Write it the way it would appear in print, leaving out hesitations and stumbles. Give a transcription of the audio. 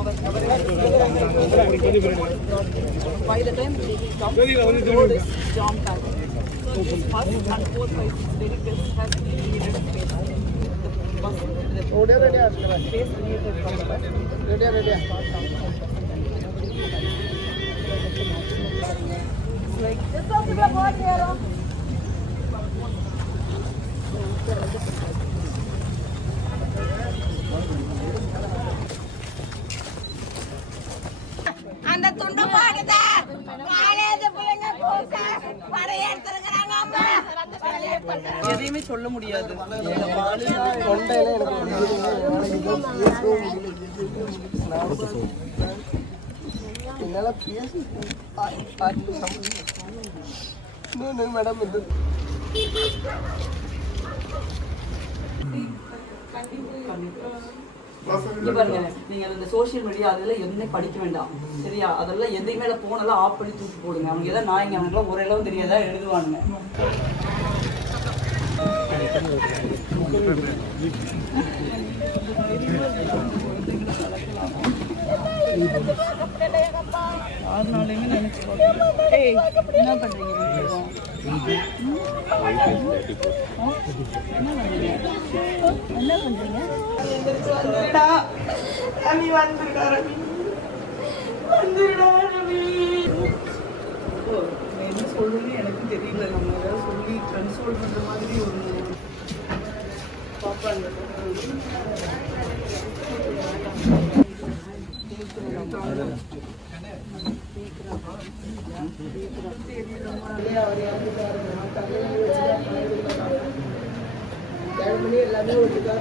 By the time we come, the road is jam-packed. So this bus and 456 vehicles have needed space. The bus, the space created from the bus. It's like அந்த துண்டு போடுத college பிள்ளைங்க கூட்டா படைய எடுத்துக்கறாங்க அம்மா எதையுமே சொல்ல முடியாது. Madam இது பாருங்க, நீங்க இந்த சோசியல் மீடியா அதெல்லாம் எதுவுமே படிக்க வேண்டாம் சரியா? அதெல்லாம் எதையுமே போனெல்லாம் ஆஃப் பண்ணி தூக்கி போடுங்க. அவங்க ஏதாவது நாய்ங்க அவனுக்குலாம் ஒரு அளவு தெரியாதா எழுதுவானுங்க. அதனாலையுமே நினைச்சுக்கோங்க. என்ன பண்றீங்க? என்ன பண்றீங்க? என்ன சொல்றதுன்னு எனக்கு தெரியல. நம்ம ஏதாவது சொல்லி கன்சோல் பண்ற மாதிரி ஒரு பாப்பாங்க. எல்லாமே ஒட்டுக்காக